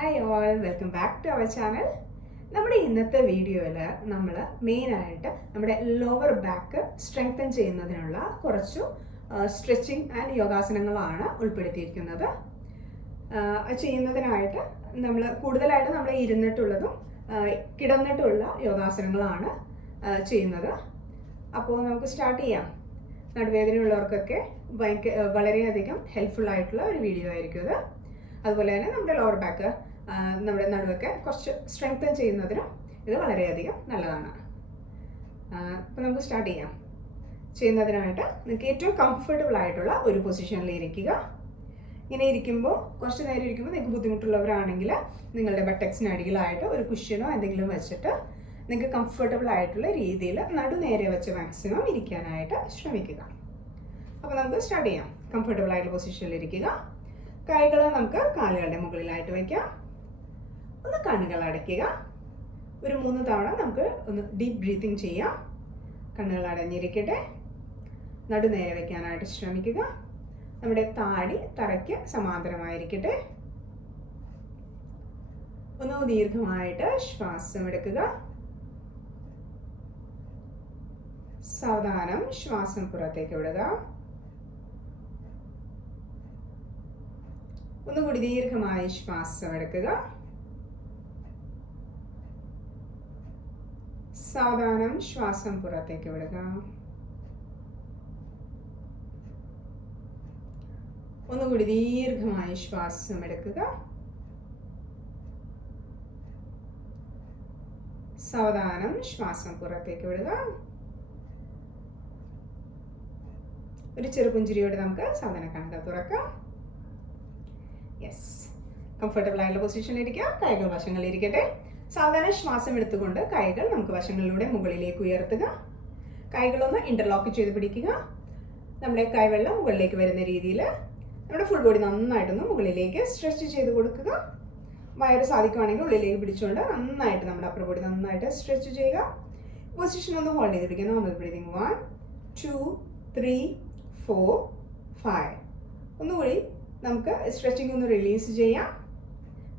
Hi all, welcome back to our channel. നമ്മുടെ ഇന്നത്തെ വീഡിയോയിൽ നമ്മൾ മെയിനായിട്ട് നമ്മുടെ ലോവർ ബാക്ക് സ്ട്രെങ്തൻ ചെയ്യുന്നതിനുള്ള കുറച്ചു സ്ട്രെച്ചിങ് ആൻഡ് യോഗാസനങ്ങളാണ് ഉൾപ്പെടുത്തിയിരിക്കുന്നത്. ചെയ്യുന്നതിനായിട്ട് കൂടുതലായിട്ട് നമ്മൾ ഇരുന്നിട്ടുള്ളതും കിടന്നിട്ടുള്ള യോഗാസനങ്ങളാണ് ചെയ്യുന്നത്. അപ്പോൾ നമുക്ക് സ്റ്റാർട്ട് ചെയ്യാം. നടുവേദനയുള്ളവർക്കൊക്കെ വളരെയധികം ഹെൽപ്ഫുൾ ഒരു വീഡിയോ ആയിരിക്കും ഇത്. അതുപോലെ തന്നെ നമ്മുടെ ലോവർ ബാക്ക്, നമ്മുടെ നടുവൊക്കെ കുറച്ച് സ്ട്രെങ്തൻ ചെയ്യുന്നതിനും ഇത് വളരെയധികം നല്ലതാണ്. അപ്പോൾ നമുക്ക് സ്റ്റാർട്ട് ചെയ്യാം. ചെയ്യുന്നതിനായിട്ട് നിങ്ങൾക്ക് ഏറ്റവും കംഫർട്ടബിൾ ആയിട്ടുള്ള ഒരു പൊസിഷനിൽ ഇരിക്കുക. ഇങ്ങനെ ഇരിക്കുമ്പോൾ കുറച്ച് നേരം ഇരിക്കുമ്പോൾ നിങ്ങൾക്ക് ബുദ്ധിമുട്ടുള്ളവരാണെങ്കിൽ നിങ്ങളുടെ ബട്ടക്സിനടിയിലായിട്ട് ഒരു കുഷ്യനോ എന്തെങ്കിലും വെച്ചിട്ട് നിങ്ങൾക്ക് കംഫർട്ടബിൾ ആയിട്ടുള്ള രീതിയിൽ നടുനേരെ വെച്ച് മാക്സിമം ഇരിക്കാനായിട്ട് ശ്രമിക്കുക. അപ്പോൾ നമുക്ക് സ്റ്റാർട്ട് ചെയ്യാം. കംഫർട്ടബിൾ ആയിട്ടുള്ള പൊസിഷനിൽ ഇരിക്കുക. കൈകൾ നമുക്ക് കാലുകളുടെ മുകളിലായിട്ട് വയ്ക്കാം. ഒന്ന് കണ്ണുകൾ അടയ്ക്കുക. ഒരു 3 തവണ നമുക്ക് ഒന്ന് ഡീപ്പ് ബ്രീത്തിങ് ചെയ്യാം. കണ്ണുകൾ അടഞ്ഞിരിക്കട്ടെ. നടുനേരെ വയ്ക്കാനായിട്ട് ശ്രമിക്കുക. നമ്മുടെ താടി തറയ്ക്ക് സമാന്തരമായിരിക്കട്ടെ. ഒന്ന് ദീർഘമായിട്ട് ശ്വാസം എടുക്കുക. സാവധാനം ശ്വാസം പുറത്തേക്ക് വിടുക. ഒന്നുകൂടി ദീർഘമായി ശ്വാസം എടുക്കുക. സാവധാനം ശ്വാസം പുറത്തേക്ക് വിടുക. ഒന്നുകൂടി ദീർഘമായി ശ്വാസം എടുക്കുക. സാവധാനം ശ്വാസം പുറത്തേക്ക് വിടുക. ഒരു ചെറുപുഞ്ചിരിയോടെ നമുക്ക് സാവധാനം കണ്ണുകൾ തുറക്കാം. യെസ്, കംഫർട്ടബിൾ ആയിട്ടുള്ള പൊസിഷനിൽ ഇരിക്കുക. കൈകൾ വശങ്ങളിൽ ഇരിക്കട്ടെ. സാവധാനം ശ്വാസം എടുത്തുകൊണ്ട് കൈകൾ നമുക്ക് വശങ്ങളിലൂടെ മുകളിലേക്ക് ഉയർത്തുക. കൈകളൊന്ന് ഇന്റർലോക്ക് ചെയ്ത് പിടിക്കുക. നമ്മുടെ കൈവെള്ളം മുകളിലേക്ക് വരുന്ന രീതിയിൽ നമ്മുടെ ഫുൾ ബോഡി നന്നായിട്ടൊന്ന് മുകളിലേക്ക് സ്ട്രെച്ച് ചെയ്ത് കൊടുക്കുക. വയറ് സാധിക്കുവാണെങ്കിൽ ഉള്ളിലേക്ക് പിടിച്ചുകൊണ്ട് നന്നായിട്ട് നമ്മുടെ അപ്പർ ബോഡി നന്നായിട്ട് സ്ട്രെച്ച് ചെയ്യുക. പൊസിഷൻ ഒന്ന് ഹോൾഡ് ചെയ്ത് പിടിക്കുക. Normal breathing 1 2 3 4 5. ഒന്നുകൂടി നമുക്ക് സ്ട്രെച്ചിങ് ഒന്ന് റിലീസ് ചെയ്യാം.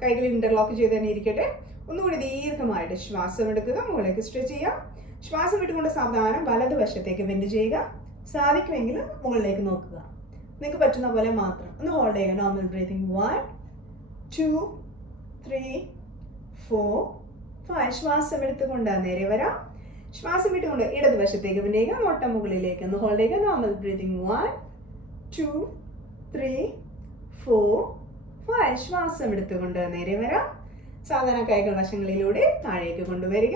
കൈകൾ ഇന്റർലോക്ക് ചെയ്ത് തന്നെ ഇരിക്കട്ടെ. ഒന്നുകൂടി ദീർഘമായിട്ട് ശ്വാസം എടുക്കുക. മുകളിലേക്ക് സ്ട്രെച്ച് ചെയ്യാം. ശ്വാസം വിട്ടുകൊണ്ട് സാവധാനം വലതുവശത്തേക്ക് ബെൻഡ് ചെയ്യുക. സാധിക്കുമെങ്കിൽ മുകളിലേക്ക് നോക്കുക. നിങ്ങൾക്ക് പറ്റുന്ന പോലെ മാത്രം ഒന്ന് ഹോൾഡ് ചെയ്യുക. Normal breathing 1 2 3 4 5. ശ്വാസം എടുത്തുകൊണ്ട് നേരെ വരാം. ശ്വാസം വിട്ടുകൊണ്ട് ഇടതുവശത്തേക്ക് ബെൻഡ് ചെയ്യുക. നോട്ട മുകളിലേക്ക് ഒന്ന് ഹോൾഡ് ചെയ്യുക. Normal breathing 1 2 3 4 5. ശ്വാസം എടുത്തുകൊണ്ട് നേരെ വരാം. സാധാരണ കൈകൾ വശങ്ങളിലൂടെ താഴേക്ക് കൊണ്ടുവരിക.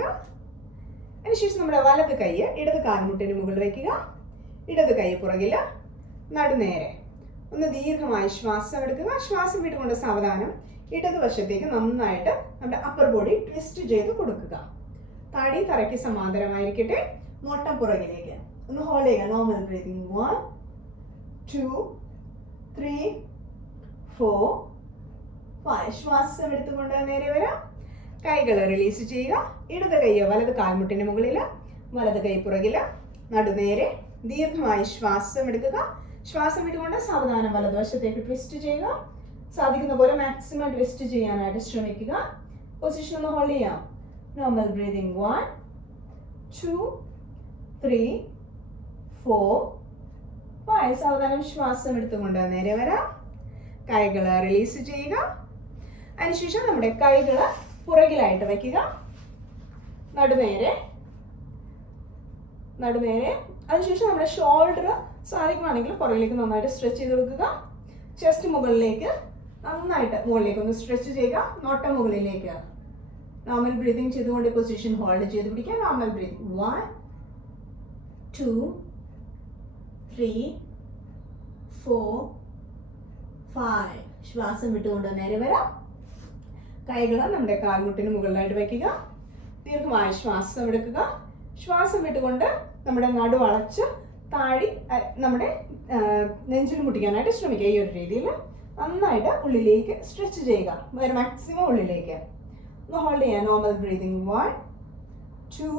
അതിനുശേഷം നമ്മുടെ വലത് കൈ ഇടത് കാൽമുട്ടിന് മുകളിൽ വയ്ക്കുക. ഇടത് കൈ പുറകിൽ, നടുനേരെ. ഒന്ന് ദീർഘമായി ശ്വാസം എടുക്കുക. ശ്വാസം വിട്ടുകൊണ്ട് സാവധാനം ഇടതുവശത്തേക്ക് നന്നായിട്ട് നമ്മുടെ അപ്പർ ബോഡി ട്വിസ്റ്റ് ചെയ്ത് കൊടുക്കുക. താടി തറയ്ക്ക് സമാന്തരമായിരിക്കട്ടെ. നോട്ടം പുറകിലേക്ക് ഒന്ന് ഹോൾഡ് ചെയ്യുക. Normal breathing 1 2 3 4 5. ശ്വാസം എടുത്തുകൊണ്ട് നേരെ വരാം. കൈകൾ റിലീസ് ചെയ്യുക. ഇടത് കൈ വലത് കാൽമുട്ടിന് മുകളിൽ, വലത് കൈ പുറകിൽ, നടുനേരെ. ദീർഘമായി ശ്വാസം എടുക്കുക. ശ്വാസം വിട്ടുകൊണ്ട് സാവധാനം വലതുവശത്തേക്ക് ട്വിസ്റ്റ് ചെയ്യുക. സാധിക്കുന്ന പോലെ മാക്സിമം ട്വിസ്റ്റ് ചെയ്യാനായിട്ട് ശ്രമിക്കുക. പൊസിഷൻ ഒന്ന് ഹോൾഡ് ചെയ്യാം. Normal breathing 1 2 3 4 5. സാവധാനം ശ്വാസം എടുത്തുകൊണ്ട് നേരെ വരാം. കൈകൾ റിലീസ് ചെയ്യുക. അതിനുശേഷം നമ്മുടെ കൈകൾ പുറകിലായിട്ട് വയ്ക്കുക. നടുനേരെ. അതിനുശേഷം നമ്മുടെ ഷോൾഡർ സാധിക്കുവാണെങ്കിൽ പുറകിലേക്ക് നന്നായിട്ട് സ്ട്രെച്ച് ചെയ്ത് കൊടുക്കുക. ചെസ്റ്റ് മുകളിലേക്ക് നന്നായിട്ട് മുകളിലേക്ക് ഒന്ന് സ്ട്രെച്ച് ചെയ്യുക. നോട്ടം മുകളിലേക്ക്. നോർമൽ ബ്രീതിങ് ചെയ്തുകൊണ്ട് പൊസിഷൻ ഹോൾഡ് ചെയ്ത് പിടിക്കുക. Normal breathing 1 2 3 4 5. ശ്വാസം വിട്ടുകൊണ്ട് നേരെ വരാം. കൈകൾ നമ്മുടെ കാൽമുട്ടിന് മുകളിലായിട്ട് വയ്ക്കുക. ദീർഘമായ ശ്വാസം എടുക്കുക. ശ്വാസം വിട്ടുകൊണ്ട് നമ്മുടെ നടു വളച്ച് താടി നമ്മുടെ നെഞ്ചിൽ മുട്ടിക്കാനായിട്ട് ശ്രമിക്കുക. ഈ ഒരു രീതിയിൽ നന്നായിട്ട് ഉള്ളിലേക്ക് സ്ട്രെച്ച് ചെയ്യുക. വേറെ മാക്സിമം ഉള്ളിലേക്ക് ഒന്ന് ഹോൾഡ് ചെയ്യുക. Normal breathing 1 2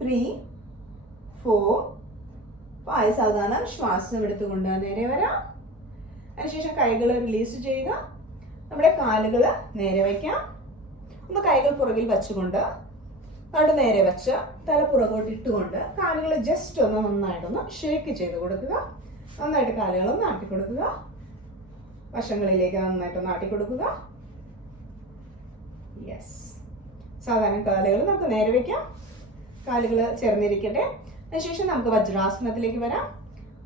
3 4 5. സാവധാനം ശ്വാസം എടുത്തുകൊണ്ട് നേരെ വരാം. അതിനുശേഷം കൈകൾ റിലീസ് ചെയ്യുക. നമ്മുടെ കാലുകൾ നേരെ വയ്ക്കാം. ഒന്ന് കൈകൾ പുറകിൽ വെച്ചുകൊണ്ട് കണ്ടു നേരെ വെച്ച് തല പുറകോട്ട് ഇട്ടുകൊണ്ട് കാലുകൾ ജസ്റ്റ് ഒന്ന് നന്നായിട്ടൊന്ന് ഷേക്ക് ചെയ്ത് കൊടുക്കുക. നന്നായിട്ട് കാലുകളൊന്ന് ആട്ടി കൊടുക്കുക. വശങ്ങളിലേക്ക് നന്നായിട്ടൊന്ന് ആട്ടി കൊടുക്കുക. യെസ്. സാധാരണ കാലുകൾ നമുക്ക് നേരെ വയ്ക്കാം. കാലുകൾ ചേർന്നിരിക്കട്ടെ. അതിനുശേഷം നമുക്ക് വജ്രാസനത്തിലേക്ക് വരാം.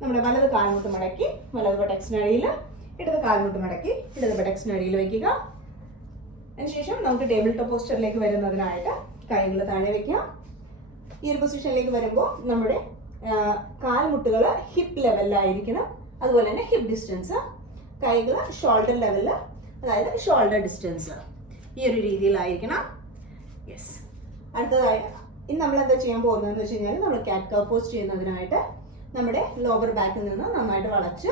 നമ്മുടെ വലത് കാൽമുട്ട് മടക്കി വലത് ബട്ടക്സിനടിയിൽ, ഇടത് കാൽമുട്ട് മടക്കി ഇടത് ബട്ടക്സിനടിയിൽ വയ്ക്കുക. അതിനുശേഷം നമുക്ക് ടേബിൾ ടോപ്പ് പോസ്റ്ററിലേക്ക് വരുന്നതിനായിട്ട് കൈകൾ താഴെ വയ്ക്കാം. ഈ ഒരു പൊസിഷനിലേക്ക് വരുമ്പോൾ നമ്മുടെ കാൽമുട്ടുകൾ ഹിപ്പ് ലെവലിലായിരിക്കണം. അതുപോലെ തന്നെ ഹിപ്പ് ഡിസ്റ്റൻസ്, കൈകൾ ഷോൾഡർ ലെവലിൽ, അതായത് ഷോൾഡർ ഡിസ്റ്റൻസ് ഈ ഒരു രീതിയിലായിരിക്കണം. യെസ്. അടുത്തതായി ഇനി നമ്മൾ എന്താ ചെയ്യാൻ പോകുന്നതെന്ന് വെച്ച് കഴിഞ്ഞാൽ നമ്മൾ കാറ്റ് കൗ പോസ് ചെയ്യുന്നതിനായിട്ട് നമ്മുടെ ലോവർ ബാക്കിൽ നിന്ന് നന്നായിട്ട് വളച്ച്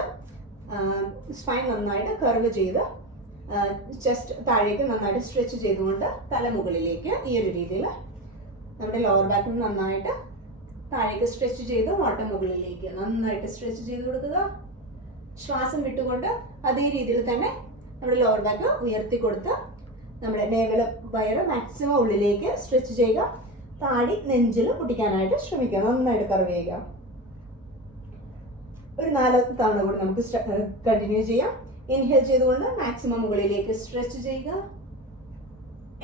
സ്പൈൻ നന്നായിട്ട് കർവ് ചെയ്ത് ചെസ്റ്റ് താഴേക്ക് നന്നായിട്ട് സ്ട്രെച്ച് ചെയ്തുകൊണ്ട് തല മുകളിലേക്ക് ഈ ഒരു രീതിയിൽ നമ്മുടെ ലോവർ ബാക്കിൽ നിന്ന് നന്നായിട്ട് താഴേക്ക് സ്ട്രെച്ച് ചെയ്ത് വട്ടം മുകളിലേക്ക് നന്നായിട്ട് സ്ട്രെച്ച് ചെയ്ത് കൊടുക്കുക. ശ്വാസം വിട്ടുകൊണ്ട് അതേ രീതിയിൽ തന്നെ നമ്മുടെ ലോവർ ബാക്ക് ഉയർത്തി കൊടുത്ത് നമ്മുടെ നേവൽ വയറ് മാക്സിമം ഉള്ളിലേക്ക് സ്ട്രെച്ച് ചെയ്യുക. താടി നെഞ്ചിൽ മുട്ടിക്കാനായിട്ട് ശ്രമിക്കുക. നന്നായിട്ട് കർവ് ചെയ്യുക. ഒരു 4 തവണ കൂടി നമുക്ക് കണ്ടിന്യൂ ചെയ്യാം. ഇൻഹേൽ ചെയ്തുകൊണ്ട് മാക്സിമം മുകളിലേക്ക് സ്ട്രെച്ച് ചെയ്യുക.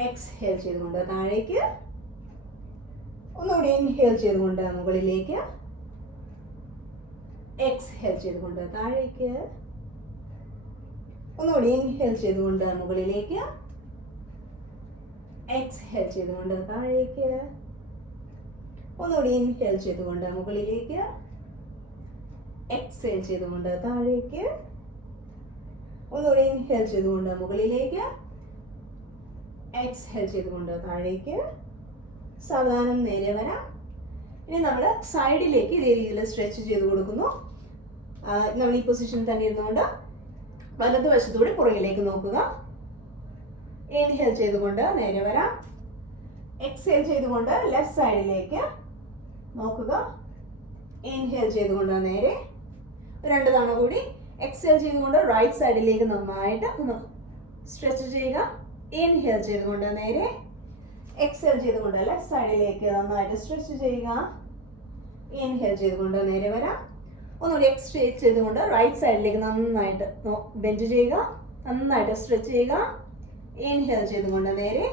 എക്സ്ഹേൽ ചെയ്തുകൊണ്ട് താഴേക്ക്. ഒന്നുകൂടി ഇൻഹേൽ ചെയ്തുകൊണ്ട് മുകളിലേക്ക്. എക്സ്ഹേൽ ചെയ്തുകൊണ്ട് താഴേക്ക്. ഒന്നുകൂടി ഇൻഹേൽ ചെയ്തുകൊണ്ട് മുകളിലേക്ക്. എക്സ്ഹേൽ ചെയ്തുകൊണ്ട് താഴേക്ക്. ഒന്നുകൂടി ഇൻഹേൽ ചെയ്തുകൊണ്ട് മുകളിലേക്ക്. എക്സ്ഹേൽ ചെയ്തുകൊണ്ട് താഴേക്ക്. ഒന്നുകൂടി ഇൻഹേൽ ചെയ്തുകൊണ്ട് മുകളിലേക്ക്. എക്സ്ഹേൽ ചെയ്തുകൊണ്ട് താഴേക്ക്. സാവധാനം നേരെ വരാം. ഇനി നമ്മൾ സൈഡിലേക്ക് ഇതേ രീതിയിൽ സ്ട്രെച്ച് ചെയ്ത് കൊടുക്കുന്നു. നമ്മൾ ഈ പൊസിഷനിൽ തന്നെ ഇരുന്നുകൊണ്ട് വലതുവശത്തൂടെ പുറകിലേക്ക് നോക്കുക. ഇൻഹേൽ ചെയ്തുകൊണ്ട് നേരെ വരാം. എക്സ്ഹേൽ ചെയ്തുകൊണ്ട് ലെഫ്റ്റ് സൈഡിലേക്ക് നോക്കുക. ഇൻഹേൽ ചെയ്തുകൊണ്ട് നേരെ 2 തവണ കൂടി. എക്സ്ഹേൽ ചെയ്തുകൊണ്ട് റൈറ്റ് സൈഡിലേക്ക് നന്നായിട്ട് ഒന്ന് സ്ട്രെച്ച് ചെയ്യുക. ഇൻഹേൽ ചെയ്തുകൊണ്ട് നേരെ. എക്സ്ഹേൽ ചെയ്തുകൊണ്ട് ലെഫ്റ്റ് സൈഡിലേക്ക് നന്നായിട്ട് സ്ട്രെച്ച് ചെയ്യുക. ഇൻഹേൽ ചെയ്തുകൊണ്ട് നേരെ വരാം. ഒന്നുകൂടി എക്സ്ട്രേറ്റ് ചെയ്തുകൊണ്ട് റൈറ്റ് സൈഡിലേക്ക് നന്നായിട്ട് ബെൻഡ് ചെയ്യുക. നന്നായിട്ട് സ്ട്രെച്ച് ചെയ്യുക. ഇൻഹേൽ ചെയ്തുകൊണ്ട് നേരെ.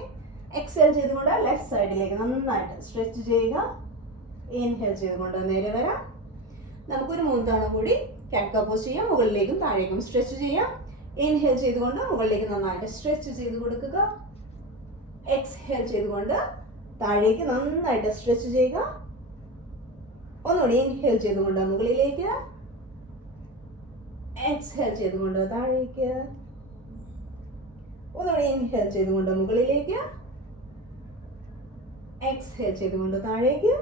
എക്സ്ഹേൽ ചെയ്തുകൊണ്ട് ലെഫ്റ്റ് സൈഡിലേക്ക് നന്നായിട്ട് സ്ട്രെച്ച് ചെയ്യുക. ഇൻഹേൽ ചെയ്തുകൊണ്ട് നേരെ വരാം. നമുക്കൊരു 3 തവണ കൂടി കാറ്റ് കൗ പോസ് ചെയ്യാം. മുകളിലേക്കും താഴേക്കും സ്ട്രെച്ച് ചെയ്യാം. ഇൻഹേൽ ചെയ്തുകൊണ്ട് മുകളിലേക്ക് നന്നായിട്ട് സ്ട്രെച്ച് ചെയ്ത് കൊടുക്കുക. എക്സ്ഹേൽ ചെയ്തുകൊണ്ട് താഴേക്ക് നന്നായിട്ട് സ്ട്രെച്ച് ചെയ്യുക. ഒന്നുകൂടി ഇൻഹേൽ ചെയ്തുകൊണ്ട് മുകളിലേക്ക്. എക്സ്ഹേൽ ചെയ്തുകൊണ്ട് താഴേക്ക്. ഒന്നുകൂടി ഇൻഹേൽ ചെയ്തുകൊണ്ട് മുകളിലേക്ക്. എക്സ്ഹേൽ ചെയ്തുകൊണ്ട് താഴേക്ക്.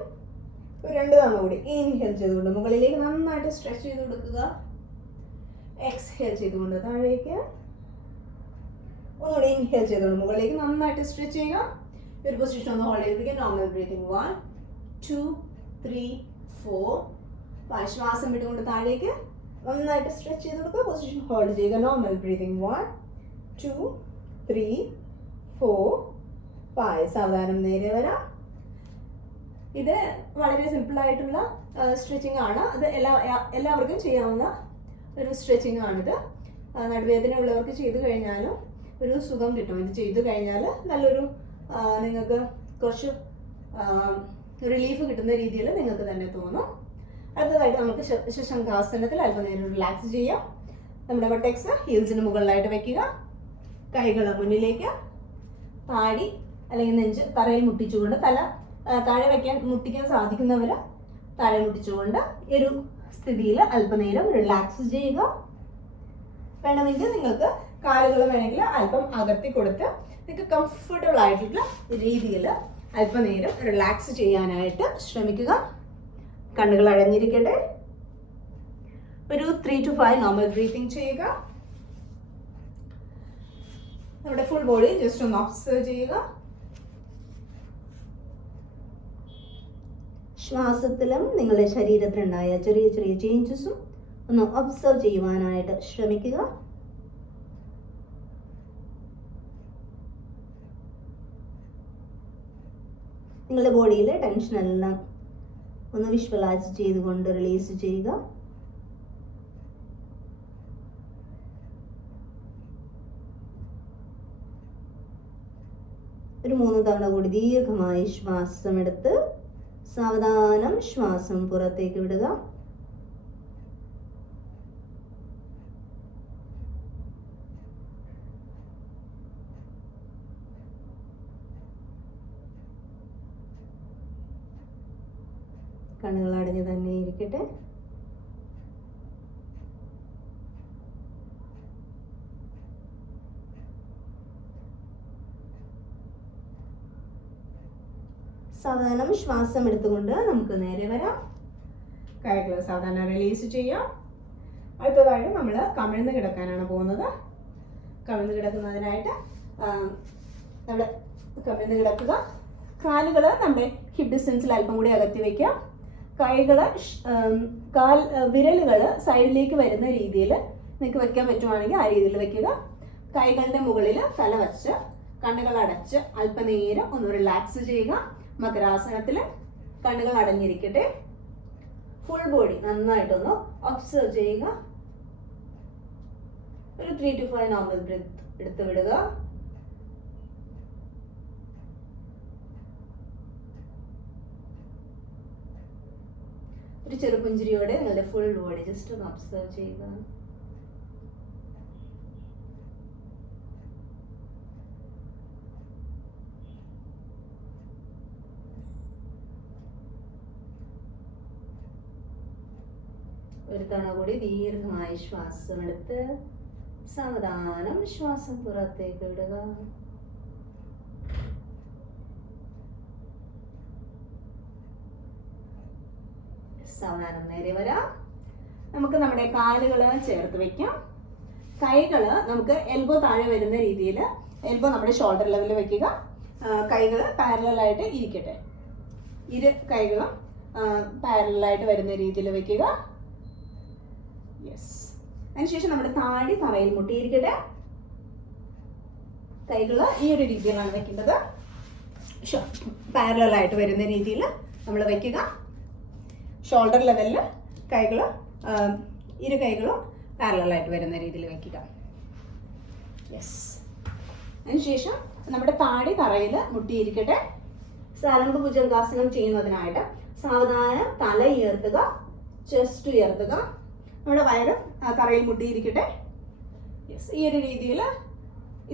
2 തവണ കൂടി ഇൻഹേൽ ചെയ്തുകൊണ്ട് മുകളിലേക്ക് നന്നായിട്ട് സ്ട്രെച്ച് ചെയ്ത് കൊടുക്കുക. എക്സ്ഹേൽ ചെയ്തുകൊണ്ട് താഴേക്ക്. ഒന്നുകൂടി ഇൻഹേൽ ചെയ്തുകൊണ്ട് മുകളിലേക്ക് നന്നായിട്ട് സ്ട്രെച്ച് ചെയ്യുക. ഒരു പൊസിഷൻ ഒന്ന് ഹോൾഡ് ചെയ്തിരിക്കുക. Normal breathing 1 2 3 4 5. ശ്വാസം വിട്ടുകൊണ്ട് താഴേക്ക് നന്നായിട്ട് സ്ട്രെച്ച് ചെയ്ത് കൊടുക്കുക. പൊസിഷൻ ഹോൾഡ് ചെയ്യുക. Normal breathing 1 2 3 4 5. സാവധാനം നേരെ വരാം. ഇത് വളരെ സിമ്പിളായിട്ടുള്ള സ്ട്രെച്ചിങ് ആണ്. അത് എല്ലാവർക്കും ചെയ്യാവുന്ന ഒരു സ്ട്രെച്ചിങ് ആണിത്. നടുവേദന ഉള്ളവർക്ക് ചെയ്തു കഴിഞ്ഞാലും ഒരു സുഖം കിട്ടും. ഇത് ചെയ്തു കഴിഞ്ഞാൽ നല്ലൊരു നിങ്ങൾക്ക് കുറച്ച് റിലീഫ് കിട്ടുന്ന രീതിയിൽ നിങ്ങൾക്ക് തന്നെ തോന്നും. അടുത്തതായിട്ട് നമുക്ക് ശശങ്കാസനത്തിൽ അല്പനേരം റിലാക്സ് ചെയ്യാം. നമ്മുടെ ബട്ടക്സ് ഹീൽസിന് മുകളിലായിട്ട് വെക്കുക. കൈകൾ മുന്നിലേക്ക്. താടി അല്ലെങ്കിൽ നെഞ്ച് തറയിൽ മുട്ടിച്ചുകൊണ്ട് തല താഴെ മുട്ടിക്കാൻ സാധിക്കുന്നവർ താഴെ മുട്ടിച്ചുകൊണ്ട് ഈ ഒരു സ്ഥിതിയിൽ അല്പനേരം റിലാക്സ് ചെയ്യുക. വേണമെങ്കിൽ നിങ്ങൾക്ക് കാലുകൾ വേണമെങ്കിൽ അല്പം അകത്തി കൊടുത്ത് നിങ്ങൾക്ക് കംഫർട്ടബിൾ ആയിട്ടുള്ള രീതിയിൽ അല്പനേരം റിലാക്സ് ചെയ്യാനായിട്ട് ശ്രമിക്കുക. കണ്ണുകൾ അടഞ്ഞിരിക്കട്ടെ. ഒരു 3 to 5 നോർമൽ ബ്രീത്തിങ് ചെയ്യുക. നമ്മുടെ ഫുൾ ബോഡി ജസ്റ്റ് ഒന്ന് ഒബ്സർവ് ചെയ്യുക. ശ്വാസത്തിലും നിങ്ങളുടെ ശരീരത്തിലുണ്ടായ ചെറിയ ചെറിയ ചേഞ്ചസും ഒന്ന് ഒബ്സർവ് ചെയ്യുവാനായിട്ട് ശ്രമിക്കുക. നിങ്ങളുടെ ബോഡിയിലെ ടെൻഷനെല്ലാം ഒന്ന് വിഷ്വലൈസ് ചെയ്തുകൊണ്ട് റിലീസ് ചെയ്യുക. ഒരു 3 തവണ കൂടി ദീർഘമായി ശ്വാസം എടുത്ത് സാവധാനം ശ്വാസം പുറത്തേക്ക് വിടുക. കണ്ണുകൾ അടഞ്ഞു തന്നെ ഇരിക്കട്ടെ. സാവധാനം ശ്വാസം എടുത്തുകൊണ്ട് നമുക്ക് നേരെ വരാം. കൈകൾ സാധാരണ റിലീസ് ചെയ്യാം. അടുത്തതായിട്ട് നമ്മൾ കമിഴ്ന്ന് കിടക്കാനാണ് പോകുന്നത്. കമിഴ്ന്ന് കിടക്കുന്നതിനായിട്ട് നമ്മൾ കമിഴ്ന്ന് കിടക്കുക. കാലുകൾ നമ്മുടെ ഹിപ്പ് ഡിസ്റ്റൻസിൽ അല്പം കൂടി അകത്തി വയ്ക്കാം. കൈകൾ വിരലുകൾ സൈഡിലേക്ക് വരുന്ന രീതിയിൽ നിങ്ങൾക്ക് വെക്കാൻ പറ്റുവാണെങ്കിൽ ആ രീതിയിൽ വെക്കുക. കൈകളുടെ മുകളിൽ തല വച്ച് കണ്ണുകൾ അടച്ച് അല്പനേരം ഒന്ന് റിലാക്സ് ചെയ്യുക. മകരാസനത്തിൽ കണ്ണുകൾ അടഞ്ഞിരിക്കട്ടെ. ഫുൾ ബോഡി നന്നായിട്ടൊന്ന് ഒബ്സർവ് ചെയ്യുക. ഒരു 3 to 5 നോർമൽ ബ്രീത്ത് എടുത്ത് വിടുക. ഒരു ചെറുപുഞ്ചിരിയോടെ നിങ്ങളുടെ ഫുൾ ബോഡി ജസ്റ്റ് ഒന്ന് ഒബ്സർവ് ചെയ്യുക. ഒരു തവണ കൂടി ദീർഘമായി ശ്വാസം എടുത്ത് സാവധാനം ശ്വാസം പുറത്തേക്ക് വിടുക. സാവധാനം നേരെ വരാം. നമുക്ക് നമ്മുടെ കാലുകൾ ചേർത്ത് വെക്കാം. കൈകൾ നമുക്ക് എൽബോ താഴെ വരുന്ന രീതിയിൽ, എൽബോ നമ്മുടെ ഷോൾഡർ ലെവലിൽ വെക്കുക. കൈകൾ പാരലായിട്ട് ഇരിക്കട്ടെ. ഇരു കൈകളും പാരലായിട്ട് വരുന്ന രീതിയിൽ വെക്കുക. യെസ്. അതിനുശേഷം നമ്മുടെ താടി തറയിൽ മുട്ടിയിരിക്കട്ടെ. കൈകൾ ഈ ഒരു രീതിയിലാണ് വെക്കേണ്ടത്. പാരലായിട്ട് വരുന്ന രീതിയിൽ നമ്മൾ വെക്കുക. ഷോൾഡർ ലെവലിൽ കൈകൾ ഇരു കൈകളും പാരലായിട്ട് വരുന്ന രീതിയിൽ വെക്കുക. യെസ്. അതിനുശേഷം നമ്മുടെ താടി തറയിൽ മുട്ടിയിരിക്കട്ടെ. സാലംബ ഭുജംഗാസനം ചെയ്യുന്നതിനായിട്ട് സാവധാനം തല ഉയർത്തുക, ചെസ്റ്റ് ഉയർത്തുക. നമ്മുടെ വയറ് തറയിൽ മുട്ടിയിരിക്കട്ടെ. യെസ്. ഈ ഒരു രീതിയിൽ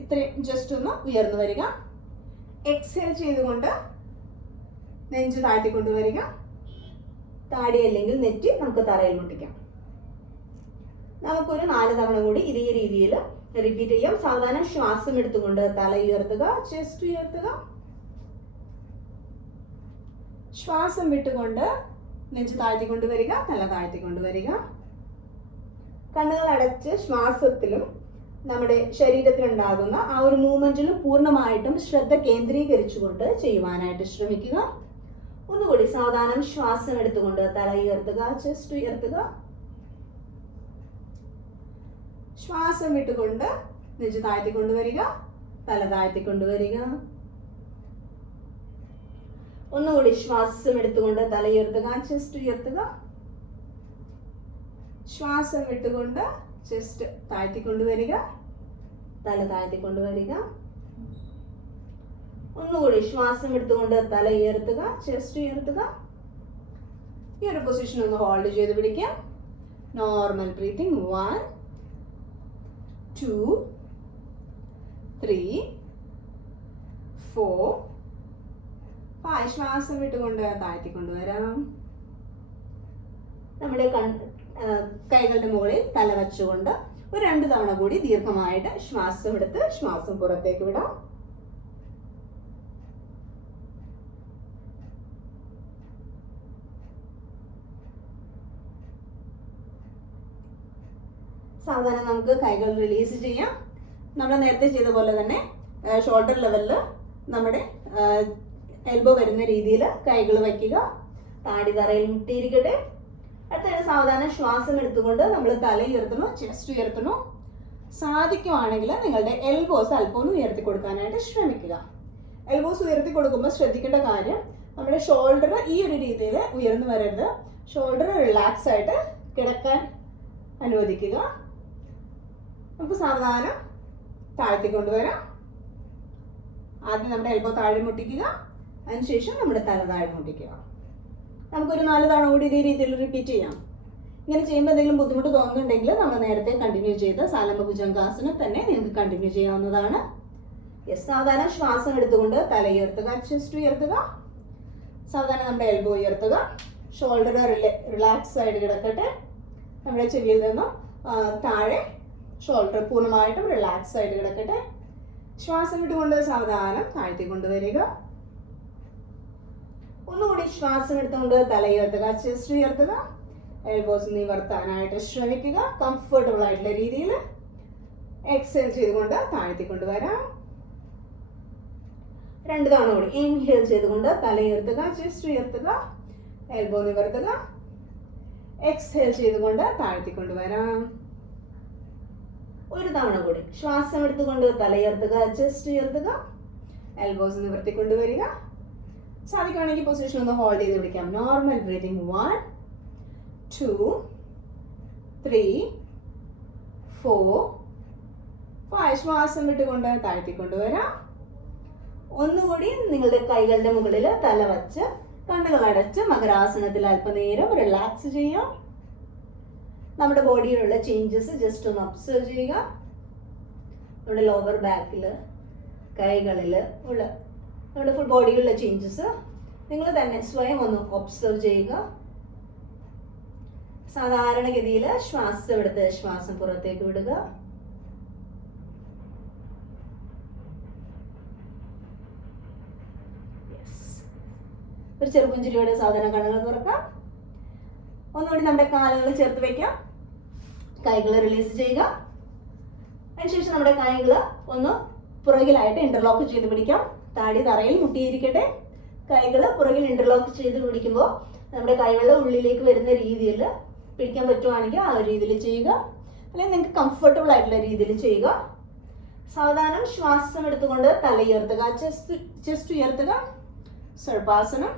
ഇത്രയും ജസ്റ്റ് ഒന്ന് ഉയർന്നു വരിക. എക്സേൽ ചെയ്തുകൊണ്ട് നെഞ്ച് താഴ്ത്തിക്കൊണ്ടുവരിക. താടി അല്ലെങ്കിൽ നെറ്റി നമുക്ക് തറയിൽ മുട്ടിക്കാം. നമുക്കൊരു 4 തവണ കൂടി ഇതേ രീതിയിൽ റിപ്പീറ്റ് ചെയ്യാം. സാവധാനം ശ്വാസം എടുത്തുകൊണ്ട് തല ഉയർത്തുക, ചെസ്റ്റ് ഉയർത്തുക. ശ്വാസം വിട്ടുകൊണ്ട് നെഞ്ച് താഴ്ത്തിക്കൊണ്ടുവരിക, തല താഴ്ത്തിക്കൊണ്ടുവരിക. കണ്ണുകൾ അടച്ച് ശ്വാസത്തിലും നമ്മുടെ ശരീരത്തിലുണ്ടാകുന്ന ആ ഒരു മൂവ്മെന്റിലും പൂർണ്ണമായിട്ടും ശ്രദ്ധ കേന്ദ്രീകരിച്ചുകൊണ്ട് ചെയ്യുവാനായിട്ട് ശ്രമിക്കുക. ഒന്നുകൂടി സാവധാനം ശ്വാസം എടുത്തുകൊണ്ട് തല ഉയർത്തുക, ചെസ്റ്റ് ഉയർത്തുക. ശ്വാസം വിട്ടുകൊണ്ട് നെഞ്ച് താഴ്ത്തിക്കൊണ്ടുവരിക, തല താഴ്ത്തിക്കൊണ്ടുവരിക. ഒന്നുകൂടി ശ്വാസം എടുത്തുകൊണ്ട് തല ഉയർത്തുക, ചെസ്റ്റ് ഉയർത്തുക. ശ്വാസം വിട്ടുകൊണ്ട് ചെസ്റ്റ് താഴ്ത്തിക്കൊണ്ടുവരിക, തല താഴ്ത്തിക്കൊണ്ടുവരിക. ഒന്നുകൂടി ശ്വാസം എടുത്തുകൊണ്ട് തല ഉയർത്തുക, ചെസ്റ്റ് ഉയർത്തുക. ഈ ഒരു പൊസിഷൻ ഒന്ന് ഹോൾഡ് ചെയ്ത് പിടിക്കാം. Normal breathing. 1 2 3 4 5. ശ്വാസം വിട്ടുകൊണ്ട് താഴ്ത്തിക്കൊണ്ടുവരാം. നമ്മുടെ കൈകളുടെ മുകളിൽ തല വച്ചുകൊണ്ട് ഒരു 2 തവണ കൂടി ദീർഘമായിട്ട് ശ്വാസം എടുത്ത് ശ്വാസം പുറത്തേക്ക് വിടാം. സാവധാനം നമുക്ക് കൈകൾ റിലീസ് ചെയ്യാം. നമ്മൾ നേരത്തെ ചെയ്ത പോലെ തന്നെ ഷോൾഡർ ലെവലിൽ നമ്മുടെ എൽബോ വരുന്ന രീതിയിൽ കൈകൾ വയ്ക്കുക. താടി തറയിൽ മുട്ടിയിരിക്കട്ടെ. അടുത്ത സാവധാനം ശ്വാസം എടുത്തുകൊണ്ട് നമ്മൾ തല ഉയർത്തുന്നു, ചെസ്റ്റ് ഉയർത്തുന്നു. സാധിക്കുവാണെങ്കിൽ നിങ്ങളുടെ എൽബോസ് അല്പം ഒന്ന് ഉയർത്തി കൊടുക്കാനായിട്ട് ശ്രമിക്കുക. എൽബോസ് ഉയർത്തി കൊടുക്കുമ്പോൾ ശ്രദ്ധിക്കേണ്ട കാര്യം നമ്മുടെ ഷോൾഡർ ഈ ഒരു രീതിയിൽ ഉയർന്നു വരരുത്. ഷോൾഡർ റിലാക്സ് ആയിട്ട് കിടക്കാൻ അനുവദിക്കുക. നമുക്ക് സാവധാനം താഴ്ത്തി കൊണ്ടുവരാം. ആദ്യം നമ്മുടെ എൽബോ താഴെ മുട്ടിക്കുക, അതിനുശേഷം നമ്മുടെ തല താഴെ മുട്ടിക്കുക. നമുക്കൊരു 4 തവണ കൂടി ഇതേ രീതിയിൽ റിപ്പീറ്റ് ചെയ്യാം. ഇങ്ങനെ ചെയ്യുമ്പോൾ എന്തെങ്കിലും ബുദ്ധിമുട്ട് തോന്നുന്നുണ്ടെങ്കിൽ നമ്മൾ നേരത്തെ കണ്ടിന്യൂ ചെയ്ത സാലംബ ഭുജംഗാസനം തന്നെ നിങ്ങൾക്ക് കണ്ടിന്യൂ ചെയ്യാവുന്നതാണ്. സാവധാനം ശ്വാസം എടുത്തുകൊണ്ട് തല ഉയർത്തുക, ചെസ്റ്റ് ഉയർത്തുക. സാവധാനം നമ്മുടെ എൽബോ ഉയർത്തുക. ഷോൾഡർ റിലാക്സ് ആയിട്ട് കിടക്കട്ടെ. നമ്മുടെ ചെവിയിൽ നിന്നും താഴെ ഷോൾഡർ പൂർണ്ണമായിട്ടും റിലാക്സ് ആയിട്ട് കിടക്കട്ടെ. ശ്വാസം വിട്ടുകൊണ്ട് സാവധാനം താഴ്ത്തി കൊണ്ടുവരിക. ഒന്നുകൂടി ശ്വാസം എടുത്തുകൊണ്ട് തല ഉയർത്തുക, ചെസ്റ്റ് ഉയർത്തുക. എൽബോസ് നിവർത്താനായിട്ട് ശ്രമിക്കുക. കംഫർട്ടബിൾ ആയിട്ടുള്ള രീതിയിൽ എക്സേൽ ചെയ്തുകൊണ്ട് താഴ്ത്തി കൊണ്ടുവരാം. 2 തവണ കൂടി ഇൻഹേൽ ചെയ്തുകൊണ്ട് തല ഉയർത്തുക, ചെസ്റ്റ് ഉയർത്തുക. എൽബോ നിവർത്തുക. എക്സേൽ ചെയ്തുകൊണ്ട് താഴ്ത്തി കൊണ്ടുവരാം. 1 തവണ കൂടി ശ്വാസം എടുത്തുകൊണ്ട് തല ഉയർത്തുക, ചെസ്റ്റ് ഉയർത്തുക. എൽബോസ് നിവർത്തിക്കൊണ്ടുവരിക. സാധിക്കുകയാണെങ്കിൽ പൊസിഷൻ ഒന്ന് ഹോൾഡ് ചെയ്ത് പിടിക്കാം. Normal breathing. 1 2 3 4 5. ശ്വാസം വിട്ടുകൊണ്ട് താഴ്ത്തിക്കൊണ്ടുവരാം. ഒന്നുകൂടി നിങ്ങളുടെ കൈകളുടെ മുകളിൽ തല വച്ച് കണ്ണുകൾ അടച്ച് മകരാസനത്തിൽ അല്പനേരം റിലാക്സ് ചെയ്യാം. നമ്മുടെ ബോഡിയിലുള്ള ചേഞ്ചസ് ജസ്റ്റ് ഒന്ന് ഒബ്സർവ് ചെയ്യുക. നമ്മുടെ ലോവർ ബാക്കിൽ, കൈകളിൽ ഉള്ള നമ്മുടെ ഫുൾ ബോഡിയിലുള്ള ചേഞ്ചസ് നിങ്ങൾ തന്നെ സ്വയം ഒന്ന് ഒബ്സർവ് ചെയ്യുക. സാധാരണഗതിയിൽ ശ്വാസം എടുത്ത് ശ്വാസം പുറത്തേക്ക് വിടുക. ഒരു ചെറുപുഞ്ചിരിയോടെ സാധാരണ കണ്ണുകൾ തുറക്കാം. ഒന്നുകൂടി നമ്മുടെ കാലുകൾ ചേർത്ത് വെക്കാം. കൈകൾ റിലീസ് ചെയ്യുക. അതിനുശേഷം നമ്മുടെ കൈകൾ ഒന്ന് പുറകിലായിട്ട് ഇന്റർലോക്ക് ചെയ്ത് പിടിക്കാം. താടി തറയിൽ മുട്ടിയിരിക്കട്ടെ. കൈകൾ പുറകിൽ ഇന്റർലോക്ക് ചെയ്ത് പിടിക്കുമ്പോൾ നമ്മുടെ കൈകൾ ഉള്ളിലേക്ക് വരുന്ന രീതിയിൽ പിടിക്കാൻ പറ്റുവാണെങ്കിൽ ആ ഒരു രീതിയിൽ ചെയ്യുക. അല്ലെങ്കിൽ നിങ്ങൾക്ക് കംഫർട്ടബിൾ ആയിട്ടുള്ള രീതിയിൽ ചെയ്യുക. സാവധാനം ശ്വാസം എടുത്തുകൊണ്ട് തല ഉയർത്തുക, ചെസ്റ്റ് ഉയർത്തുക. സർപ്പാസനം.